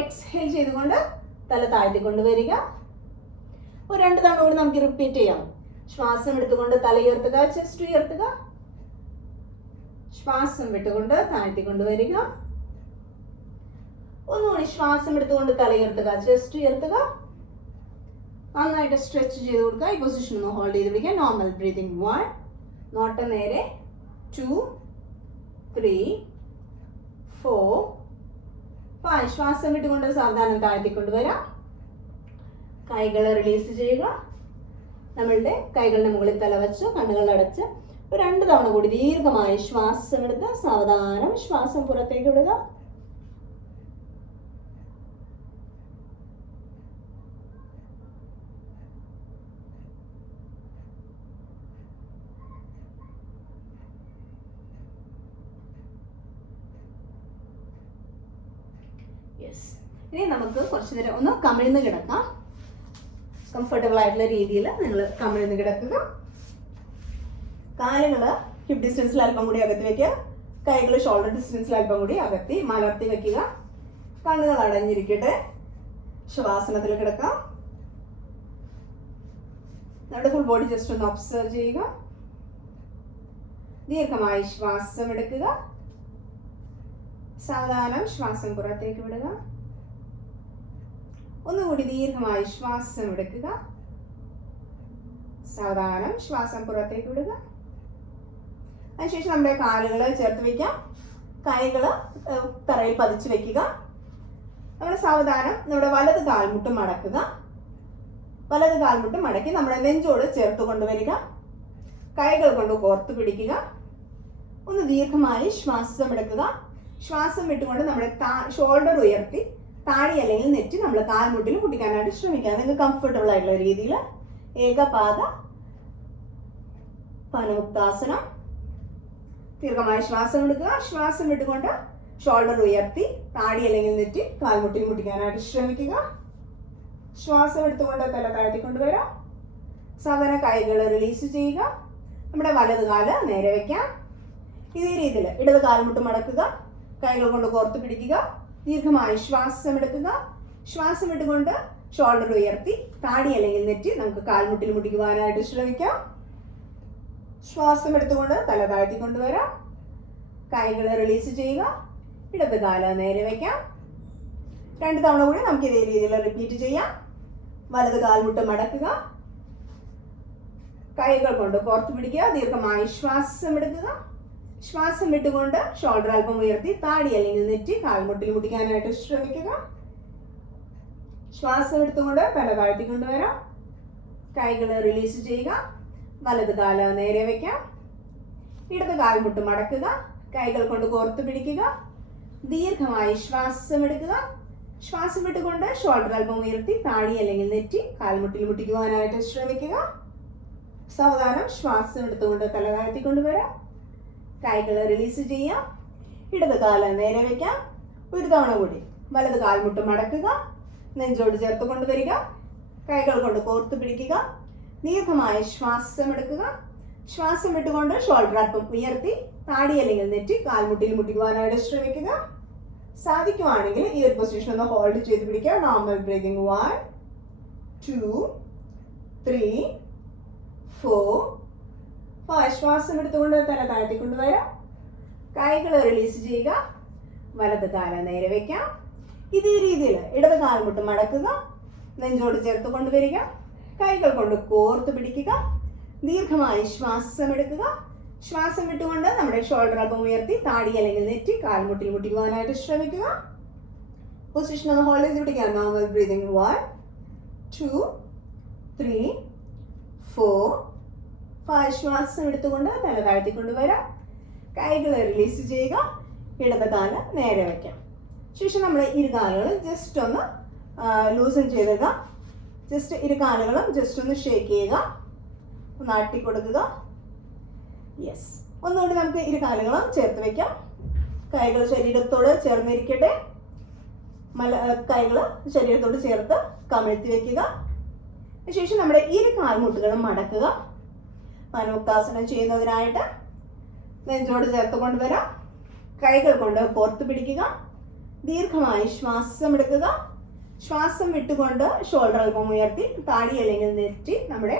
എക്സ്ഹേൽ ചെയ്തുകൊണ്ട് തല താഴ്ത്തിക്കൊണ്ടുവരിക. ഒരു 2 തവണ കൂടി നമുക്ക് റിപ്പീറ്റ് ചെയ്യാം. ശ്വാസം എടുത്തുകൊണ്ട് തല ഉയർത്തുക, ചെസ്റ്റ് ഉയർത്തുക. ശ്വാസം വിട്ടുകൊണ്ട് താഴ്ത്തിക്കൊണ്ടുവരിക. ഒന്നുകൂടി ശ്വാസം എടുത്തുകൊണ്ട് തല ഉയർത്തുക, ചെസ്റ്റ് ഉയർത്തുക. നന്നായിട്ട് സ്ട്രെച്ച് ചെയ്ത് കൊടുക്കുക. ഈ പൊസിഷൻ ഒന്ന് ഹോൾഡ് ചെയ്ത് പിടിക്കുക. Normal breathing. 1 നോട്ട് നേരെ 2 3 4 5. ശ്വാസം വിട്ടുകൊണ്ട് സാവധാനം താഴ്ത്തിക്കൊണ്ടുവരാം. കൈകൾ റിലീസ് ചെയ്യുക. നമ്മളുടെ കൈകളുടെ മുകളിൽ തല വെച്ച് കണ്ണുകൾ അടച്ച് ഒരു 2 തവണ കൂടി ദീർഘമായി ശ്വാസം എടുത്ത് സാവധാനം ശ്വാസം പുറത്തേക്ക് വിടുക. ഇനി നമുക്ക് കുറച്ചു നേരം ഒന്ന് കമിഴ്ന്ന് കിടക്കാം. കംഫർട്ടബിൾ ആയിട്ടുള്ള രീതിയിൽ നിങ്ങൾ കമിഴ്ന്ന് കിടക്കുക. കാലുകൾ ഹിപ്പ് ഡിസ്റ്റൻസിൽ അല്പം കൂടി അകത്തി വെക്കുക. കൈകൾ ഷോൾഡർ ഡിസ്റ്റൻസിൽ അല്പം കൂടി അകത്തി മലർത്തി വെക്കുക. കണ്ണുകൾ അടഞ്ഞിരിക്കട്ടെ. ശവാസനത്തിൽ കിടക്കാം. നമ്മുടെ ഫുൾ ബോഡി ജസ്റ്റ് ഒന്ന് ഒബ്സർവ് ചെയ്യുക. ദീർഘമായി ശ്വാസം എടുക്കുക. സാവധാനം ശ്വാസം പുറത്തേക്ക് വിടുക. ഒന്നുകൂടി ദീർഘമായി ശ്വാസം എടുക്കുക. സാവധാനം ശ്വാസം പുറത്തേക്ക് വിടുക. അതിനുശേഷം നമ്മുടെ കാലുകൾ ചേർത്ത് വയ്ക്കാം. കൈകൾ തറയിൽ പതിച്ചു വെക്കുക. നമ്മൾ സാവധാനം നമ്മുടെ വലത് കാൽമുട്ട് മടക്കുക. വലത് കാൽമുട്ട് മടക്കി നമ്മുടെ നെഞ്ചോട് ചേർത്ത് കൊണ്ടുവരിക. കൈകൾ കൊണ്ട് കോർത്ത് പിടിക്കുക. ഒന്ന് ദീർഘമായി ശ്വാസം എടുക്കുക. ശ്വാസം വിട്ടുകൊണ്ട് നമ്മുടെ ഷോൾഡർ ഉയർത്തി താടി അല്ലെങ്കിൽ നെറ്റി നമ്മൾ കാൽമുട്ടിൽ മുട്ടിക്കാനായിട്ട് ശ്രമിക്കുക. നിങ്ങൾക്ക് കംഫർട്ടബിൾ ആയിട്ടുള്ള രീതിയിൽ ഏകപാദ പനമുക്താസനം. ദീർഘമായി ശ്വാസം എടുക്കുക. ശ്വാസം വിട്ടുകൊണ്ട് ഷോൾഡർ ഉയർത്തി താടി അല്ലെങ്കിൽ നെറ്റി കാൽമുട്ടിൽ മുട്ടിക്കാനായിട്ട് ശ്രമിക്കുക. ശ്വാസം എടുത്തുകൊണ്ട് തല താഴ്ത്തിക്കൊണ്ടുവരാം. സാധാരണ കൈകൾ റിലീസ് ചെയ്യുക. നമ്മുടെ വലത് കാല് നേരെ വയ്ക്കാം. ഇതേ രീതിയിൽ ഇടത് കാൽമുട്ട് മടക്കുക, കൈകൾ കൊണ്ട് കോർത്ത് പിടിക്കുക, ദീർഘമായി ശ്വാസം എടുക്കുക. ശ്വാസം വിട്ടുകൊണ്ട് ഷോൾഡർ ഉയർത്തി താടി അല്ലെങ്കിൽ നെറ്റി നമുക്ക് കാൽമുട്ടിൽ മുടിക്കുവാനായിട്ട് ശ്രമിക്കാം. ശ്വാസം എടുത്തുകൊണ്ട് തല താഴ്ത്തി കൊണ്ടുവരാം. കൈകൾ റിലീസ് ചെയ്യുക. ഇടത് കാല് നേരെ വയ്ക്കാം. 2 തവണ കൂടി നമുക്ക് ഇതേ രീതിയിൽ റിപ്പീറ്റ് ചെയ്യാം. വലത് കാൽമുട്ട് മടക്കുക, കൈകൾ കൊണ്ട് കോർത്ത് പിടിക്കുക, ദീർഘമായി ശ്വാസം എടുക്കുക. ശ്വാസം വിട്ടുകൊണ്ട് ഷോൾഡർ അല്പം ഉയർത്തി താടി അല്ലെങ്കിൽ നെറ്റി കാൽമുട്ടിൽ മുടിക്കാനായിട്ട് ശ്രമിക്കുക. ശ്വാസം എടുത്തുകൊണ്ട് തല താഴ്ത്തി കൊണ്ടുവരാം. കൈകൾ റിലീസ് ചെയ്യുക. വലത് കാല് നേരെ വയ്ക്കാം. ഇടത് കാൽമുട്ട് മടക്കുക, കൈകൾ കൊണ്ട് കോർത്ത് പിടിക്കുക, ദീർഘമായി ശ്വാസം എടുക്കുക. ശ്വാസം വിട്ടുകൊണ്ട് ഷോൾഡർ അല്പം ഉയർത്തി താടി അല്ലെങ്കിൽ നെറ്റി കാൽമുട്ടിൽ മുട്ടിക്കുവാനായിട്ട് ശ്രമിക്കുക. സാവധാനം ശ്വാസം എടുത്തുകൊണ്ട് തല താഴ്ത്തി കൊണ്ടുവരാം. കൈകൾ റിലീസ് ചെയ്യാം. ഇടത് കാല് നേരെ വയ്ക്കാം. ഒരു തവണ കൂടി വലത് കാൽമുട്ട് മടക്കുക, നെഞ്ചോട് ചേർത്ത് കൊണ്ടുവരിക, കൈകൾ കൊണ്ട് കോർത്ത് പിടിക്കുക, ദീർഘമായി ശ്വാസം എടുക്കുക. ശ്വാസം വിട്ടുകൊണ്ട് ഷോൾഡർ അല്പം ഉയർത്തി താടി അല്ലെങ്കിൽ നെറ്റി കാൽമുട്ടിൽ മുട്ടിക്കുവാനായിട്ട് ശ്രമിക്കുക. സാധിക്കുവാണെങ്കിൽ ഈ ഒരു പൊസിഷൻ ഒന്ന് ഹോൾഡ് ചെയ്ത് പിടിക്കുക. Normal breathing 1 2 3 4 5. ശ്വാസം എടുത്തുകൊണ്ട് തല താഴ്ത്തി കൊണ്ടുവരാം. കൈകൾ റിലീസ് ചെയ്യുക. വലത് കാല് നേരെ വയ്ക്കാം. ഇതേ രീതിയിൽ ഇടത് കാൽമുട്ട് മടക്കുക, നെഞ്ചോട് ചേർത്ത് കൊണ്ടുവരിക, കൈകൾ കൊണ്ട് കോർത്ത് പിടിക്കുക, ദീർഘമായി ശ്വാസം എടുക്കുക. ശ്വാസം വിട്ടുകൊണ്ട് നമ്മുടെ ഷോൾഡർ അല്പം ഉയർത്തി താടി അല്ലെങ്കിൽ നെറ്റി കാൽമുട്ടിൽ മുട്ടിക്കുവാനായിട്ട് ശ്രമിക്കുക. പൊസിഷൻ ഒന്ന് ഹോൾഡ് ചെയ്ത് പിടിക്കുക. Normal breathing 1 2 3 4 5. ശ്വാസം എടുത്തുകൊണ്ട് തല താഴ്ത്തി കൊണ്ടുവരാം. കൈകൾ റിലീസ് ചെയ്യുക. ഇടത് കാല് നേരെ വയ്ക്കാം. ശേഷം നമ്മുടെ ഇരുകാലുകൾ ജസ്റ്റ് ഒന്ന് ലൂസൺ ചെയ്യുക. ജസ്റ്റ് ഇരുകാലുകളും ജസ്റ്റ് ഒന്ന് ഷേക്ക് ചെയ്യുക, ഒന്ന് ആട്ടി കൊടുക്കുക. യെസ്. ഒന്നുകൂടി നമുക്ക് ഇരുകാലുകളും ചേർത്ത് വയ്ക്കാം. കൈകൾ ശരീരത്തോട് ചേർന്നിരിക്കട്ടെ. കൈകൾ ശരീരത്തോട് ചേർത്ത് കമിഴ്ത്തി വയ്ക്കുക. ശേഷം നമ്മുടെ ഇരു കാൽമുട്ടുകളും മടക്കുക. പനമുക്താസനം ചെയ്യുന്നതിനായിട്ട് നെഞ്ചോട് ചേർത്ത് കൊണ്ടുവരാം. കൈകൾ കൊണ്ട് കോർത്ത് പിടിക്കുക, ദീർഘമായി ശ്വാസം എടുക്കുക. ശ്വാസം വിട്ടുകൊണ്ട് ഷോൾഡർ അല്പം ഉയർത്തി താടി അല്ലെങ്കിൽ നെറ്റി നമ്മുടെ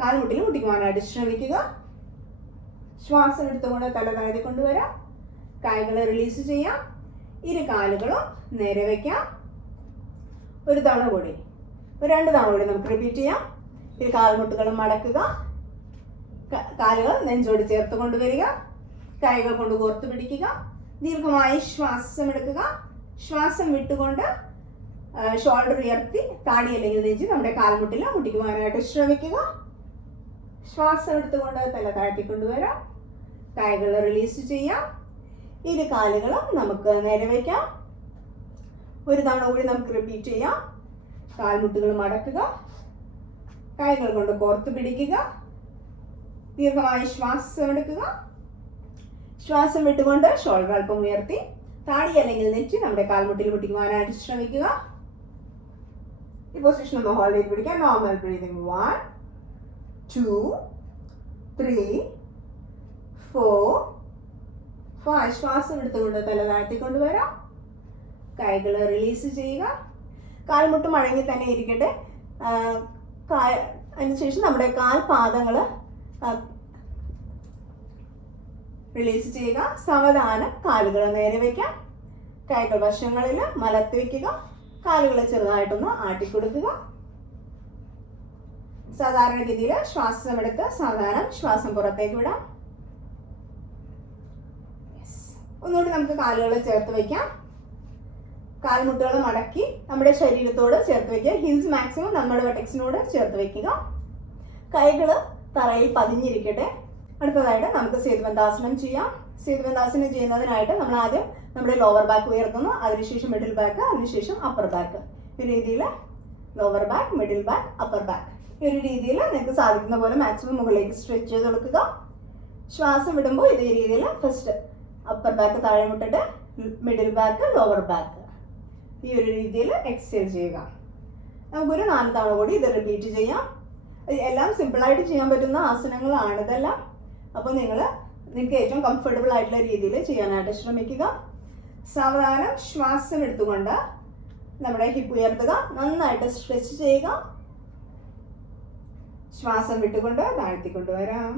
കാൽമുട്ടിൽ മുട്ടിക്കുവാനായിട്ട് ശ്രമിക്കുക. ശ്വാസം എടുത്തുകൊണ്ട് തല താഴ്ത്തി കൊണ്ടുവരാം. കൈകൾ റിലീസ് ചെയ്യാം. ഇരു കാലുകളും നേരെ വയ്ക്കാം. ഒരു തവണ കൂടി, 2 തവണ കൂടി നമുക്ക് റിപ്പീറ്റ് ചെയ്യാം. ഇരു കാൽമുട്ടുകളും മടക്കുക, കാലുകൾ നെഞ്ചോട് ചേർത്ത് കൊണ്ടുവരിക, കൈകൾ കൊണ്ട് കോർത്ത് പിടിക്കുക, ദീർഘമായി ശ്വാസം എടുക്കുക. ശ്വാസം വിട്ടുകൊണ്ട് ഷോൾഡർ ഉയർത്തി താടി അല്ലെങ്കിൽ നെഞ്ചി നമ്മുടെ കാൽമുട്ടിൽ മുട്ടിക്കുവാനായിട്ട് ശ്രമിക്കുക. ശ്വാസം എടുത്തുകൊണ്ട് തല താഴ്ത്തി കൊണ്ടുവരാം. കൈകൾ റിലീസ് ചെയ്യാം. ഇരു കാലുകളും നമുക്ക് നേരെ വയ്ക്കാം. ഒരു തവണ കൂടി നമുക്ക് റിപ്പീറ്റ് ചെയ്യാം. കാൽമുട്ടുകൾ മടക്കുക, കൈകൾ കൊണ്ട് കോർത്ത് പിടിക്കുക, ദീർഘമായി ശ്വാസം എടുക്കുക. ശ്വാസം വിട്ടുകൊണ്ട് ഷോൾഡർ അല്പം ഉയർത്തി താടി അല്ലെങ്കിൽ നെറ്റി നമ്മുടെ കാൽമുട്ടിൽ മുട്ടിക്കുവാനായിട്ട് ശ്രമിക്കുക. ഈ പൊസിഷൻ ഒന്ന് ഹോൾഡ് ചെയ്ത് പിടിക്കാം. Normal breathing 1 2 3 4 5. ശ്വാസം എടുത്തുകൊണ്ട് തല താഴ്ത്തി കൊണ്ടുവരാം. കൈകൾ റിലീസ് ചെയ്യുക. കാൽമുട്ട് മടങ്ങി തന്നെ ഇരിക്കട്ടെ. അതിനുശേഷം നമ്മുടെ കാൽപാദങ്ങൾ റിലീസ് ചെയ്യുക. സാവധാനം കാലുകൾ നേരെ വയ്ക്കാം. കൈകൾ വശങ്ങളിൽ മലർത്തി വയ്ക്കുക. കാലുകൾ ചെറുതായിട്ടൊന്ന് ആട്ടിക്കൊടുക്കുക. സാധാരണഗതിയിൽ ശ്വാസം എടുത്ത് സാവധാനം ശ്വാസം പുറത്തേക്ക് വിടാം. ഒന്നുകൂടി നമുക്ക് കാലുകൾ ചേർത്ത് വയ്ക്കാം. കാൽമുട്ടുകൾ മടക്കി നമ്മുടെ ശരീരത്തോട് ചേർത്ത് വയ്ക്കുക. ഹിൽസ് മാക്സിമം നമ്മുടെ വെട്ടക്സിനോട് ചേർത്ത് വയ്ക്കുക. കൈകൾ തറയിൽ പതിഞ്ഞിരിക്കട്ടെ. അടുത്തതായിട്ട് നമുക്ക് സേതുബന്ധാസനം ചെയ്യാം. സേതുബന്ധാസനം ചെയ്യുന്നതിനായിട്ട് നമ്മൾ ആദ്യം നമ്മുടെ ലോവർ ബാക്ക് ഉയർത്തുന്നു, അതിനുശേഷം മിഡിൽ ബാക്ക്, അതിനുശേഷം അപ്പർ ബാക്ക്. ഈ രീതിയിൽ lower back, middle back, upper back. ഈ ഒരു രീതിയിൽ നിങ്ങൾക്ക് സാധിക്കുന്ന പോലെ മാക്സിമം മുകളിലേക്ക് സ്ട്രെച്ച് ചെയ്ത് കൊടുക്കുക. ശ്വാസം വിടുമ്പോൾ ഇതേ രീതിയിൽ ഫസ്റ്റ് അപ്പർ ബാക്ക് താഴെ മുട്ടിട്ട് മിഡിൽ ബാക്ക്, ലോവർ ബാക്ക്. ഈ ഒരു രീതിയിൽ എക്സേൽ ചെയ്യുക. നമുക്കൊരു 4 തവണ കൂടി ഇത് റിപ്പീറ്റ് ചെയ്യാം. എല്ലാം സിമ്പിളായിട്ട് ചെയ്യാൻ പറ്റുന്ന ആസനങ്ങളാണ് ഇതെല്ലാം. അപ്പോൾ നിങ്ങൾ നിങ്ങൾക്ക് ഏറ്റവും കംഫർട്ടബിൾ ആയിട്ടുള്ള രീതിയിൽ ചെയ്യാനായിട്ട് ശ്രമിക്കുക. സാവധാനം ശ്വാസം എടുത്തുകൊണ്ട് നമ്മുടെ ഹിപ്പ് ഉയർത്തുക, നന്നായിട്ട് സ്ട്രെച്ച് ചെയ്യുക. ശ്വാസം വിട്ടുകൊണ്ട് താഴ്ത്തിക്കൊണ്ടുവരാം.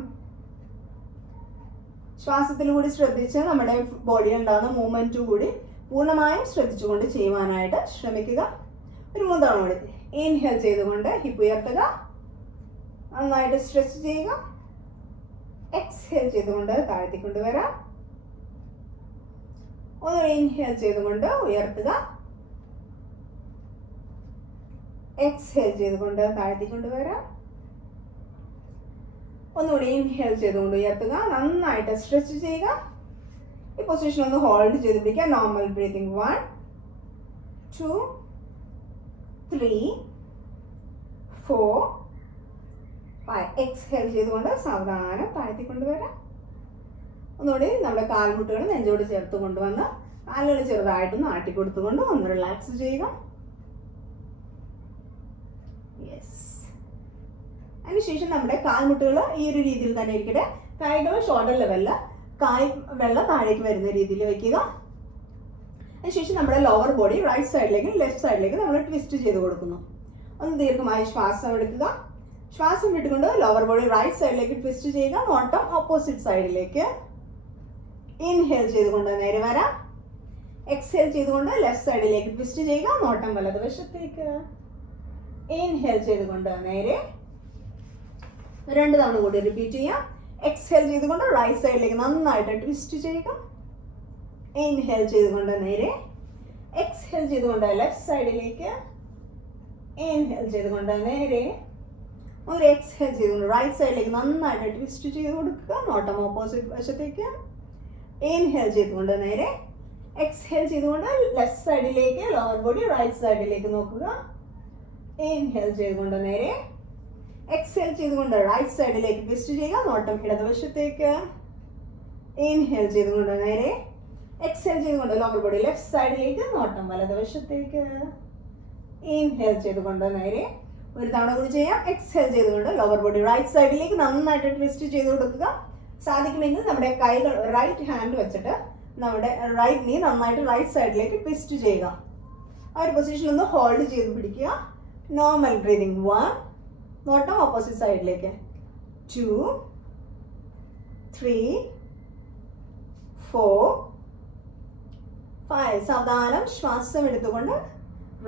ശ്വാസത്തിലൂടെ ശ്രദ്ധിച്ച് നമ്മുടെ ബോഡിയിൽ ഉണ്ടാകുന്ന മൂവ്മെന്റ് കൂടി പൂർണ്ണമായും ശ്രദ്ധിച്ചുകൊണ്ട് ചെയ്യുവാനായിട്ട് ശ്രമിക്കുക. ഒരു 3 തവണ കൂടി ഇൻഹേൽ ചെയ്തുകൊണ്ട് ഹിപ്പ് ഉയർത്തുക, നന്നായിട്ട് സ്ട്രെച്ച് ചെയ്യുക. എക്സ്ഹേൽ ചെയ്തുകൊണ്ട് താഴ്ത്തിക്കൊണ്ടുവരാം. ഒന്ന് ഇൻഹേൽ ചെയ്തുകൊണ്ട് ഉയർത്തുക, എക്സ്ഹേൽ ചെയ്തുകൊണ്ട് താഴ്ത്തിക്കൊണ്ടുവരാം. ഒന്നുകൂടി ഇൻഹേൽ ചെയ്തുകൊണ്ട് ഉയർത്തുക, നന്നായിട്ട് സ്ട്രെച്ച് ചെയ്യുക. ഈ പൊസിഷൻ ഒന്ന് ഹോൾഡ് ചെയ്ത് പിടിക്കുക. Normal breathing 1 2 3 4 5. എക്സ്ഹേൽ ചെയ്തുകൊണ്ട് സാവധാനം താഴ്ത്തിക്കൊണ്ടുവരാം. ഒന്നുകൂടി നമ്മുടെ കാൽമുട്ടുകൾ നെഞ്ചോട് ചേർത്ത് കൊണ്ടുവന്ന് കാലുകൾ ചെറുതായിട്ടൊന്ന് ആട്ടിക്കൊടുത്തുകൊണ്ട് ഒന്ന് റിലാക്സ് ചെയ്യുക. യെസ്. അതിനുശേഷം നമ്മുടെ കാൽമുട്ടുകൾ ഈ ഒരു രീതിയിൽ തന്നെ ഇരിക്കട്ടെ. കൈകൾ ഷോൾഡർ ലെവലില്, കായ് വെള്ളം താഴേക്ക് വരുന്ന രീതിയിൽ വെക്കുക. അതിനുശേഷം നമ്മുടെ ലോവർ ബോഡി റൈറ്റ് സൈഡിലേക്ക് ലെഫ്റ്റ് സൈഡിലേക്ക് നമ്മൾ ട്വിസ്റ്റ് ചെയ്ത് കൊടുക്കുന്നു. ഒന്ന് ദീർഘമായി ശ്വാസം എടുക്കുക. ശ്വാസം വിട്ടുകൊണ്ട് ലോവർ ബോഡി റൈറ്റ് സൈഡിലേക്ക് ട്വിസ്റ്റ് ചെയ്യുക. നോട്ടം ഓപ്പോസിറ്റ് സൈഡിലേക്ക്. ഇൻഹേൽ ചെയ്തുകൊണ്ട് നേരെ വരാം. എക്സ്ഹേൽ ചെയ്തുകൊണ്ട് ലെഫ്റ്റ് സൈഡിലേക്ക് ട്വിസ്റ്റ് ചെയ്യുക. നോട്ടം വലതുവശത്തേക്ക്. ഇൻഹേൽ ചെയ്തുകൊണ്ട് നേരെ 2 തവണ കൂടി റിപ്പീറ്റ് ചെയ്യാം. എക്സ്ഹേൽ ചെയ്തുകൊണ്ട് റൈറ്റ് സൈഡിലേക്ക് നന്നായിട്ട് ട്വിസ്റ്റ് ചെയ്യുക. ഇൻഹേൽ ചെയ്തുകൊണ്ട് നേരെ. എക്സ്ഹേൽ ചെയ്തുകൊണ്ട് ലെഫ്റ്റ് സൈഡിലേക്ക്. ഇൻഹേൽ ചെയ്തുകൊണ്ട് നേരെ. ഒരു എക്സ്ഹേൽ ചെയ്തുകൊണ്ട് റൈറ്റ് സൈഡിലേക്ക് നന്നായിട്ട് ട്വിസ്റ്റ് ചെയ്ത് കൊടുക്കുക. നോട്ടം ഓപ്പോസിറ്റ് വശത്തേക്ക്. ഇൻഹേൽ ചെയ്തുകൊണ്ട് നേരെ. എക്സ്ഹേൽ ചെയ്തുകൊണ്ട് ലെഫ്റ്റ് സൈഡിലേക്ക്, ലോവർ ബോഡി റൈറ്റ് സൈഡിലേക്ക് നോക്കുക. ഇൻഹേൽ ചെയ്തുകൊണ്ട് നേരെ. എക്സ്ഹേൽ ചെയ്തുകൊണ്ട് റൈറ്റ് സൈഡിലേക്ക് ട്വിസ്റ്റ് ചെയ്യുക. നോട്ടം ഇടതുവശത്തേക്ക്. ഇൻഹേൽ ചെയ്തുകൊണ്ട് നേരെ. എക്സ്ഹേൽ ചെയ്തുകൊണ്ട് ലോവർ ബോഡി ലെഫ്റ്റ് സൈഡിലേക്ക്. നോട്ടം വലതുവശത്തേക്ക്. ഇൻഹേൽ ചെയ്തുകൊണ്ട് നേരെ. ഒരു തവണ കൂടി ചെയ്യാം. എക്സ്ഹേൽ ചെയ്തുകൊണ്ട് ലോവർ ബോഡി റൈറ്റ് സൈഡിലേക്ക് നന്നായിട്ട് ട്വിസ്റ്റ് ചെയ്ത് കൊടുക്കുക. സാധിക്കുമെങ്കിൽ നമ്മുടെ കൈകൾ റൈറ്റ് ഹാൻഡ് വെച്ചിട്ട് നമ്മുടെ റൈറ്റ് നീ നന്നായിട്ട് റൈറ്റ് സൈഡിലേക്ക് ട്വിസ്റ്റ് ചെയ്യുക. ആ ഒരു പൊസിഷൻ ഒന്ന് ഹോൾഡ് ചെയ്ത് പിടിക്കുക. Normal breathing 1. നോട്ടം ഓപ്പോസിറ്റ് സൈഡിലേക്ക്. 2 3 4 5. സാവധാനം ശ്വാസം എടുത്തുകൊണ്ട്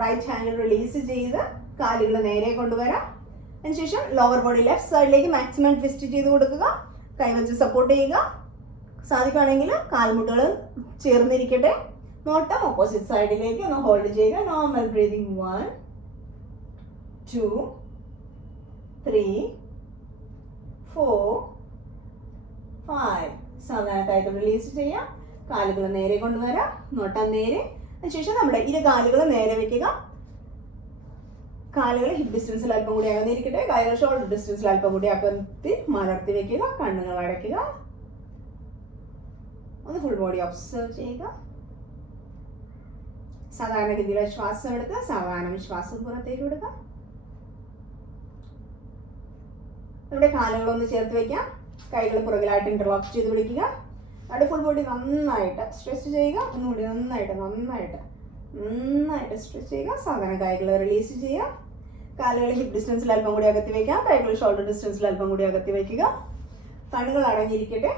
റൈറ്റ് ഹാൻഡ് റിലീസ് ചെയ്ത് കാലുകൾ നേരെ കൊണ്ടുവരാം. അതിനുശേഷം ലോവർ ബോഡി ലെഫ്റ്റ് സൈഡിലേക്ക് മാക്സിമം ട്വിസ്റ്റ് ചെയ്ത് കൊടുക്കുക. കൈവച്ച് സപ്പോർട്ട് ചെയ്യുക. സാധിക്കുകയാണെങ്കിൽ കാൽമുട്ടുകൾ ചേർന്നിരിക്കട്ടെ. നോട്ടം ഓപ്പോസിറ്റ് സൈഡിലേക്ക് ഒന്ന് ഹോൾഡ് ചെയ്യുക. Normal breathing 1 2 3 4 5. സാധാരണക്കായിട്ട് റിലീസ് ചെയ്യാം. കാലുകൾ നേരെ കൊണ്ടുവരാം. നോട്ടം നേരെ. അതിനുശേഷം നമ്മുടെ ഇരു കാലുകൾ നേരെ വെക്കുക. കാലുകൾ ഹിപ്പ് ഡിസ്റ്റൻസിൽ അല്പം കൂടി അകന്നിരിക്കട്ടെ. കാലുകൾ ഷോൾഡർ ഡിസ്റ്റൻസിൽ അല്പം കൂടി അകത്തി മലർത്തി വെക്കുക. കണ്ണുകൾ അടയ്ക്കുക. ഒന്ന് ഫുൾ ബോഡി ഒബ്സർവ് ചെയ്യുക. സാധാരണഗതിയിലെ ശ്വാസം എടുക്കുക. സാധാരണ ശ്വാസം പുറത്തേക്ക് വിടുക. നമ്മുടെ കാലുകളൊന്ന് ചേർത്ത് വയ്ക്കാം. കൈകൾ പുറകിലായിട്ട് ഇന്റർലോക്ക് ചെയ്ത് പിടിക്കുക. അവിടെ ഫുൾ ബോഡി നന്നായിട്ട് സ്ട്രെച്ച് ചെയ്യുക. ഒന്നുകൂടി നന്നായിട്ട് സ്ട്രെച്ച് ചെയ്യുക. സാധാരണ കൈകൾ റിലീസ് ചെയ്യുക. കാലുകൾ ഹിപ്പ് ഡിസ്റ്റൻസിൽ അല്പം കൂടി അകത്തി വയ്ക്കാം. കൈകൾ ഷോൾഡർ ഡിസ്റ്റൻസിൽ അല്പം കൂടി അകത്തി വയ്ക്കുക. കണ്ണുകൾ അടങ്ങിയിരിക്കട്ടെ.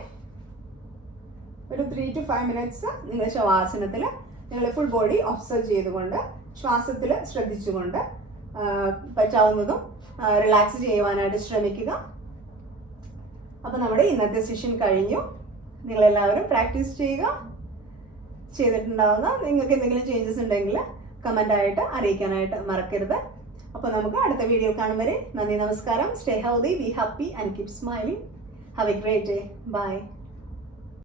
ഒരു 3 to 5 മിനിറ്റ്സ് നിങ്ങൾ ശവാസനത്തിൽ നിങ്ങൾ ഫുൾ ബോഡി ഒബ്സർവ് ചെയ്തുകൊണ്ട് ശ്വാസത്തിൽ ശ്രദ്ധിച്ചുകൊണ്ട് പറ്റാവുന്നതും റിലാക്സ് ചെയ്യുവാനായിട്ട് ശ്രമിക്കുക. അപ്പോൾ നമ്മുടെ ഇന്നത്തെ സെഷൻ കഴിഞ്ഞു. നിങ്ങളെല്ലാവരും പ്രാക്ടീസ് ചെയ്യുക. ചെയ്തിട്ടുണ്ടാവുന്ന നിങ്ങൾക്ക് എന്തെങ്കിലും ചേഞ്ചസ് ഉണ്ടെങ്കിൽ കമൻ്റായിട്ട് അറിയിക്കാനായിട്ട് മറക്കരുത്. അപ്പോൾ നമുക്ക് അടുത്ത വീഡിയോ കാണും വരെ നന്ദി, നമസ്കാരം. Stay healthy, be happy and keep smiling. Have a great day. By.